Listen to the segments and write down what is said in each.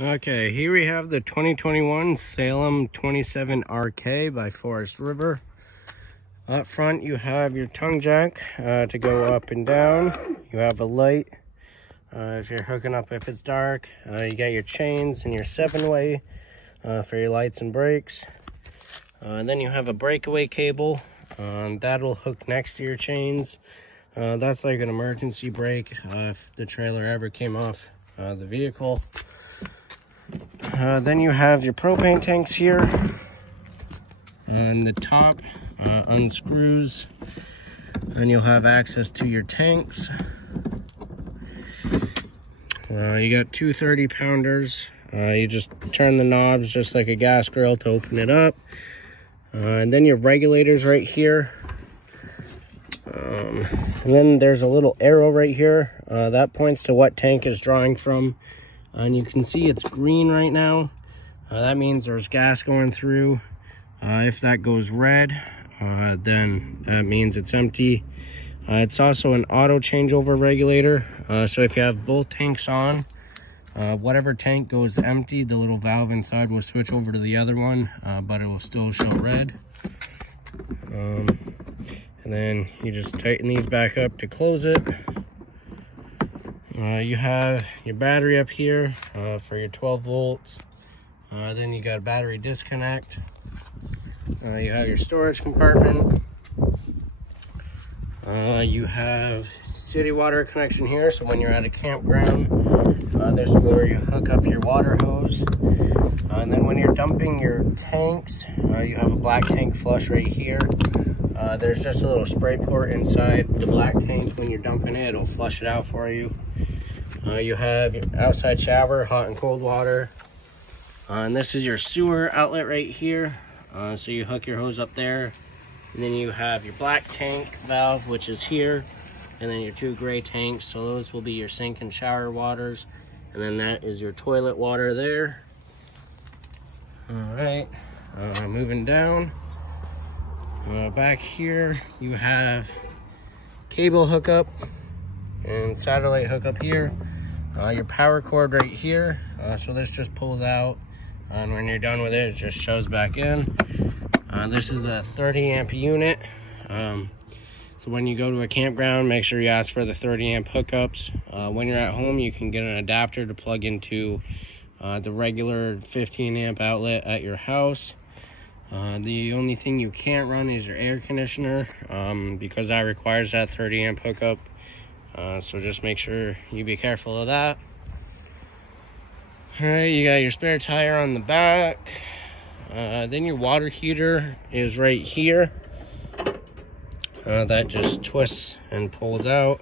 Okay, here we have the 2021 Salem 27RK by Forest River. Up front you have your tongue jack to go up and down. You have a light if you're hooking up if it's dark. You got your chains and your 7-way for your lights and brakes. And then you have a breakaway cable that'll hook next to your chains. That's like an emergency brake if the trailer ever came off the vehicle. Then you have your propane tanks here. And the top unscrews, and you'll have access to your tanks. You got two 30-pounders. You just turn the knobs just like a gas grill to open it up. And then your regulators right here. And then there's a little arrow right here that points to what tank is drawing from. And you can see it's green right now. That means there's gas going through. If that goes red, then that means it's empty. It's also an auto changeover regulator. So if you have both tanks on, whatever tank goes empty, the little valve inside will switch over to the other one, but it will still show red. And then you just tighten these back up to close it. You have your battery up here for your 12 volts. Then you got a battery disconnect. You have your storage compartment. You have city water connection here, so when you're at a campground, this is where you hook up your water hose. And then when you're dumping your tanks, you have a black tank flush right here. There's just a little spray port inside the black tank. When you're dumping it, it'll flush it out for you. You have your outside shower, hot and cold water. And this is your sewer outlet right here. So you hook your hose up there. And then you have your black tank valve, which is here. And then your two gray tanks. So those will be your sink and shower waters. And then that is your toilet water there. All right, moving down. Back here, you have cable hookup and satellite hookup here. Your power cord right here. So this just pulls out. And when you're done with it, it just shows back in. This is a 30 amp unit. So when you go to a campground, make sure you ask for the 30 amp hookups. When you're at home, you can get an adapter to plug into the regular 15 amp outlet at your house. The only thing you can't run is your air conditioner because that requires that 30 amp hookup. So just make sure you be careful of that. All right, you got your spare tire on the back. Then your water heater is right here. That just twists and pulls out.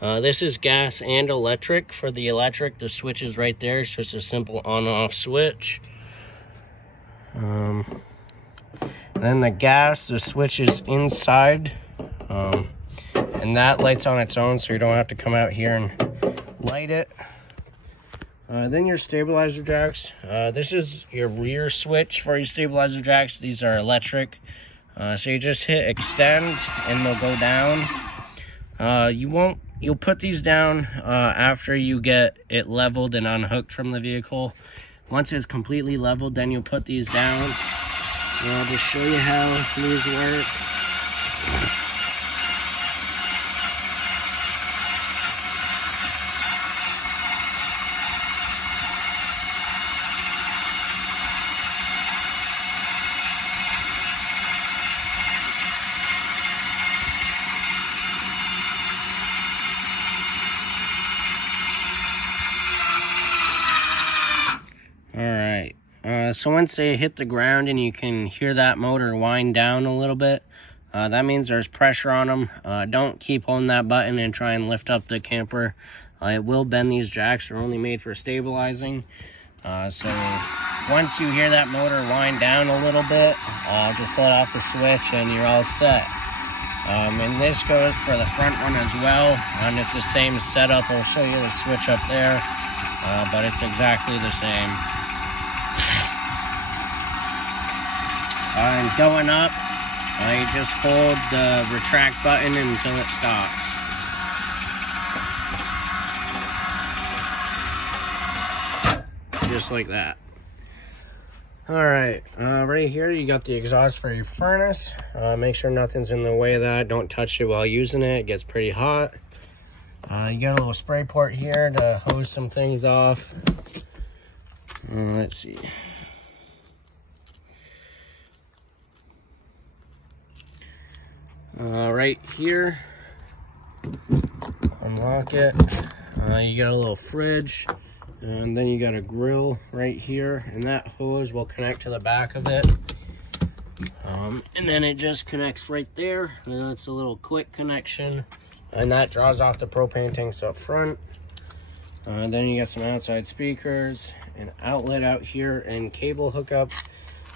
This is gas and electric. For the electric, the switch is right there. It's just a simple on-off switch. Then the gas, the switch is inside. And that lights on its own, so you don't have to come out here and light it. Then your stabilizer jacks. This is your rear switch for your stabilizer jacks. These are electric. So you just hit extend and they'll go down. You'll put these down after you get it leveled and unhooked from the vehicle. Once it's completely leveled, then you'll put these down. I'll just show you how these work. Alright, so once they hit the ground and you can hear that motor wind down a little bit, that means there's pressure on them. Don't keep holding that button and try and lift up the camper. It will bend. These jacks are only made for stabilizing. So once you hear that motor wind down a little bit, just let off the switch and you're all set. And this goes for the front one as well, and it's the same setup. I'll show you the switch up there, but it's exactly the same. And going up, you just hold the retract button until it stops. just like that. All right, right here you got the exhaust for your furnace. Make sure nothing's in the way of that. Don't touch it while using it. It gets pretty hot. You got a little spray port here to hose some things off. Let's see. Right here, unlock it. You got a little fridge, and then you got a grill right here, and that hose will connect to the back of it. And then it just connects right there, and it's a little quick connection, and that draws off the propane tanks up front. Then you got some outside speakers, an outlet out here, and cable hookup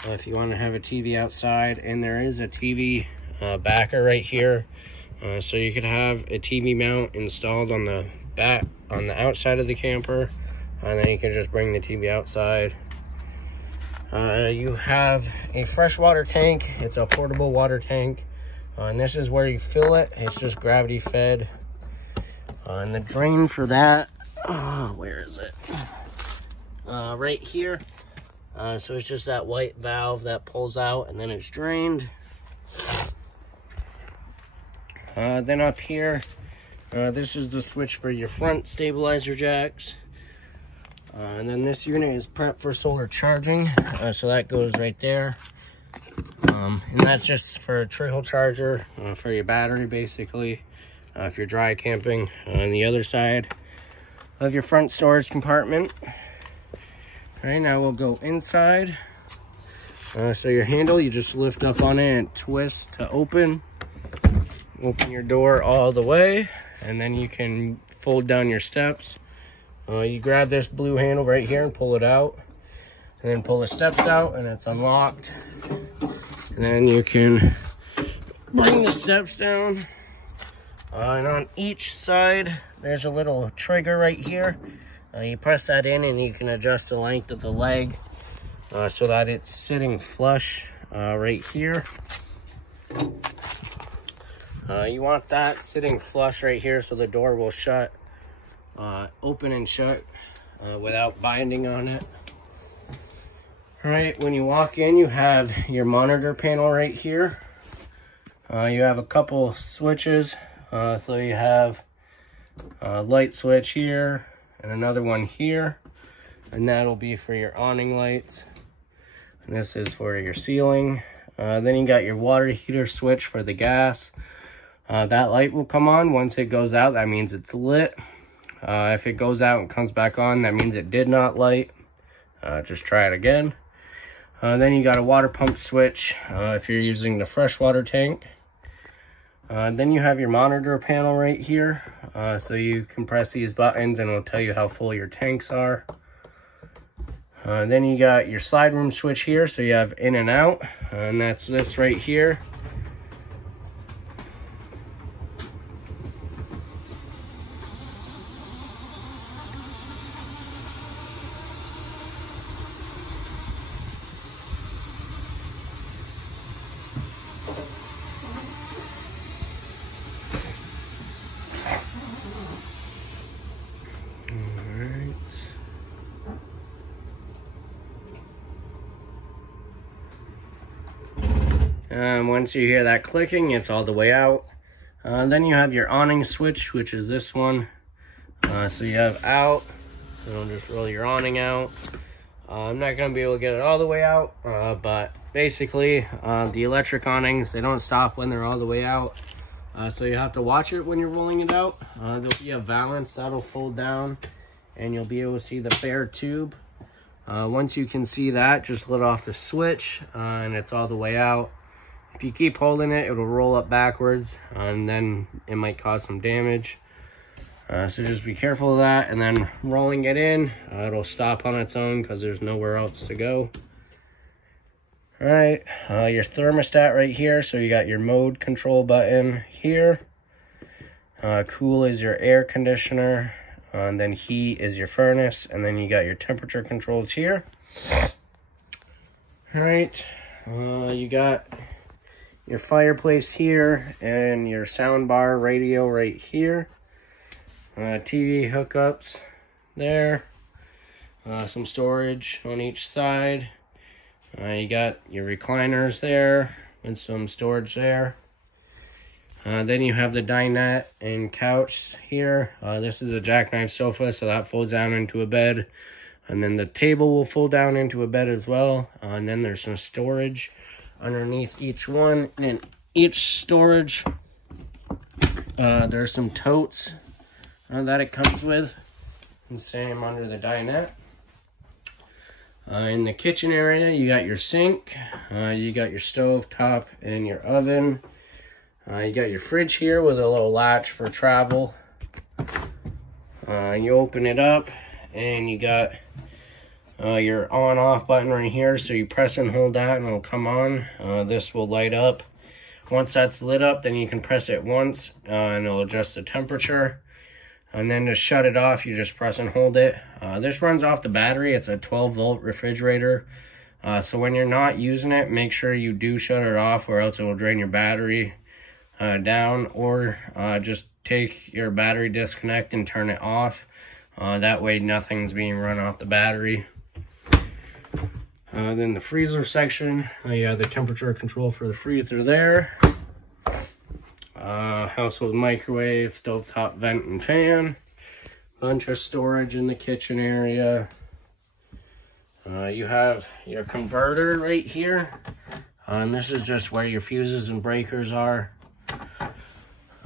if you want to have a TV outside. And there is a TV backer right here, so you could have a TV mount installed on the back, on the outside of the camper, and then you can just bring the TV outside. You have a freshwater tank. It's a portable water tank, and this is where you fill it. It's just gravity fed, and the drain for that, where is it? Right here. So it's just that white valve that pulls out, and then it's drained. Then up here, this is the switch for your front stabilizer jacks. And then this unit is prepped for solar charging, so that goes right there. And that's just for a trickle charger for your battery, basically, if you're dry camping. On the other side of your front storage compartment. All right, now we'll go inside. So your handle, you just lift up on it and twist to open. Open your door all the way, and then you can fold down your steps. You grab this blue handle right here and pull it out, and then pull the steps out, and it's unlocked. And then you can bring the steps down. And on each side, there's a little trigger right here. You press that in, and you can adjust the length of the leg so that it's sitting flush right here. You want that sitting flush right here so the door will shut, open and shut without binding on it. All right, when you walk in, you have your monitor panel right here. You have a couple switches. So you have a light switch here and another one here, and that'll be for your awning lights. And this is for your ceiling. Then you got your water heater switch for the gas. That light will come on. Once it goes out, that means it's lit. If it goes out and comes back on, that means it did not light. Just try it again. Then you got a water pump switch if you're using the freshwater tank. Then you have your monitor panel right here. So you can press these buttons and it'll tell you how full your tanks are. Then you got your slide room switch here, so you have in and out, and that's this right here. Once you hear that clicking, it's all the way out. Then you have your awning switch, which is this one. So you have out, so it'll just roll your awning out. I'm not going to be able to get it all the way out, but basically the electric awnings, they don't stop when they're all the way out. So you have to watch it when you're rolling it out. There'll be a valance that'll fold down, and you'll be able to see the bare tube. Once you can see that, just let off the switch, and it's all the way out. If you keep holding it, it'll roll up backwards, and then it might cause some damage. So just be careful of that, and then rolling it in, it'll stop on its own because there's nowhere else to go. All right, your thermostat right here. So you got your mode control button here. Cool is your air conditioner, and then heat is your furnace, and then you got your temperature controls here. All right, you got your fireplace here and your sound bar radio right here. TV hookups there. some storage on each side. You got your recliners there and some storage there. Then you have the dinette and couch here. This is a jackknife sofa, so that folds down into a bed. And then the table will fold down into a bed as well. And then there's some storage underneath each one. And in each storage, there's some totes that it comes with. And same under the dinette. In the kitchen area, you got your sink. You got your stove top and your oven. You got your fridge here with a little latch for travel. You open it up and you got your on-off button right here. So you press and hold that and it'll come on. This will light up. Once that's lit up, then you can press it once and it'll adjust the temperature. And then to shut it off, you just press and hold it. This runs off the battery. It's a 12-volt refrigerator. So when you're not using it, make sure you do shut it off or else it will drain your battery down, or just take your battery disconnect and turn it off. That way nothing's being run off the battery. Then the freezer section, you have the temperature control for the freezer there. Household microwave, stovetop vent and fan. Bunch of storage in the kitchen area. You have your converter right here. And this is just where your fuses and breakers are.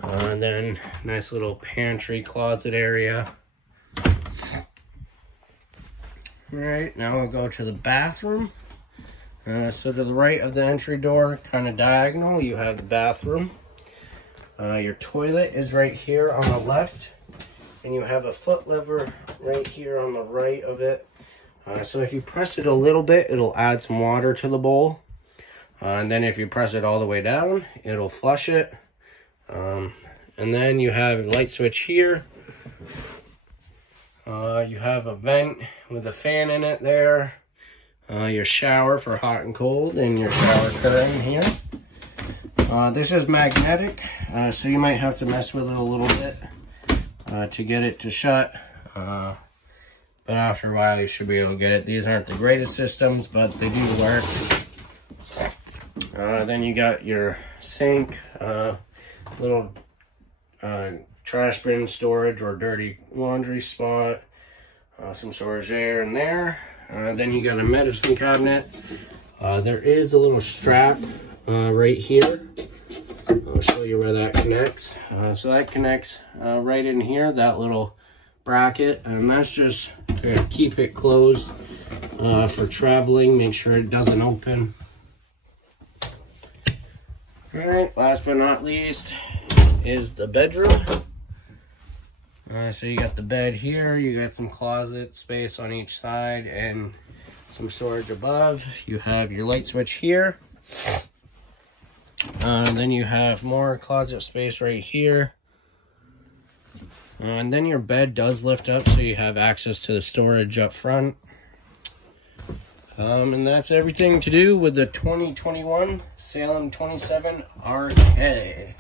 And then nice little pantry closet area. Alright, now we'll go to the bathroom. So to the right of the entry door, kind of diagonal, you have the bathroom. Your toilet is right here on the left. And you have a foot lever right here on the right of it. So if you press it a little bit, it'll add some water to the bowl. And then if you press it all the way down, it'll flush it. And then you have a light switch here. You have a vent with a fan in it there. Your shower for hot and cold, and your shower curtain here. This is magnetic, so you might have to mess with it a little bit to get it to shut. But after a while, you should be able to get it. These aren't the greatest systems, but they do work. Then you got your sink, little trash bin storage or dirty laundry spot, some storage there and there. Then you got a medicine cabinet. There is a little strap right here. I'll show you where that connects. So that connects right in here, that little bracket, and that's just to keep it closed for traveling. Make sure it doesn't open. All right, last but not least is the bedroom. So you got the bed here, you got some closet space on each side and some storage above. You have your light switch here. Then you have more closet space right here. And then your bed does lift up, so you have access to the storage up front. And that's everything to do with the 2021 Salem 27 RK.